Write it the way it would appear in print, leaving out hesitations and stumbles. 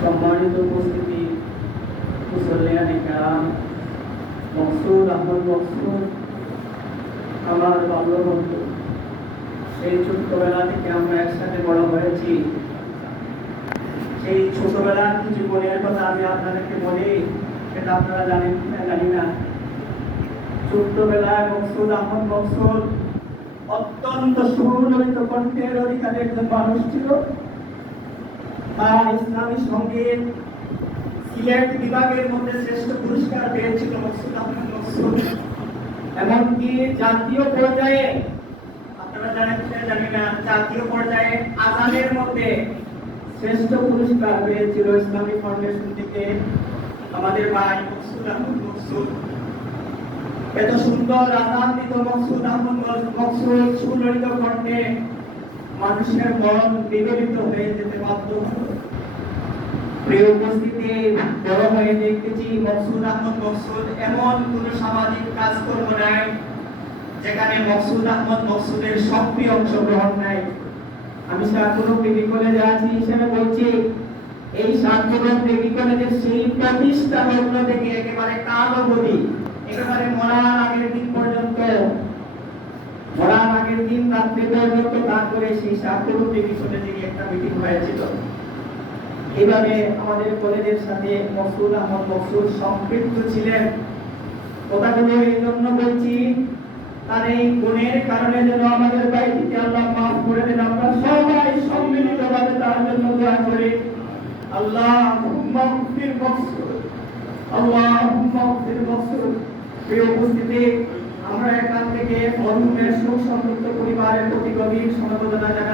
সম্মানিত উপস্থিতি, মুসল্লিয়ানে কেরাম, মকসুদ আহমদ মকসুদ আমার বাল্যবন্ধু। সেই ছোট্টবেলা থেকে আমরা একসাথে বড় হয়েছি। সেই ছোটবেলার কিছু জীবনের কথা আমি আপনাদেরকে বলি, সেটা আপনারা জানেন কিনা জানি না। ছোট্টবেলায় মকসুদ আহমদ মকসুদ অত্যন্ত সুললিত কণ্ঠের অধিকারী একজন মানুষ ছিল। তার ইসলামী সঙ্গীত সিলেট বিভাগের মধ্যে শ্রেষ্ঠ পুরস্কার পেয়েছিল মকসুদ আহমদ মকসুদ। এমনকি জাতীয় পর্যায়ে, আপনারা জানেন কিনা জানি না, জাতীয় পর্যায়ে আজানের মধ্যে শ্রেষ্ঠ পুরস্কার পেয়েছিল ইসলামী ফাউন্ডেশন থেকে আমাদের ভাই মকসুদ আহমদ মকসুদ। এত সুন্দর আজান দিত মকসুদ আহমদ মকসুদ, সুললিত কণ্ঠে মানুষের মন বিগলিত হয়ে যেতে বাধ্য হতো। প্রিয় উপস্থিতি, বড় হয়ে দেখতেছি মকসুদ আহমদ মকসুদ এমন কোন সামাজিক কাজকর্ম নাই যেখানে মকসুদ আহমদ মকসুদের সক্রিয় অংশগ্রহণ নাই। আমি শাহপুর ডিগ্রি কলেজে আছি হিসেবে বলছি, এই শাহপুর ডিগ্রি কলেজের সেই প্রতিষ্ঠা লগ্ন থেকে একেবারে কাল অবধি, একেবারে মরার আগের দিন পর্যন্ত, মরার আগের দিন রাত্রি পর্যন্ত, তারপরে সেই শাহপুর ডিগ্রি কলেজে একটা মিটিং হয়েছিল। এইভাবে আমাদের কলেজের সাথে মকসুদ আহমদ মকসুদ সম্পৃক্ত ছিলেন। কথাগুলো এই জন্য বলছি, তার এই গুণের কারণে যেন আমাদের ভাইটিকে আল্লাহ মাফ করে দেন। আমরা সবাই সম্মিলিতভাবে তার জন্য দোয়া করি। আল্লাহুম্মা গফির মকসুদ, আল্লাহুম্মা গফির মকসুদ। প্রিয় উপস্থিতি, আমরা এখান থেকে মরহুমের শোক সংতপ্ত পরিবারের প্রতি গভীর সমবেদনা জানাচ্ছি।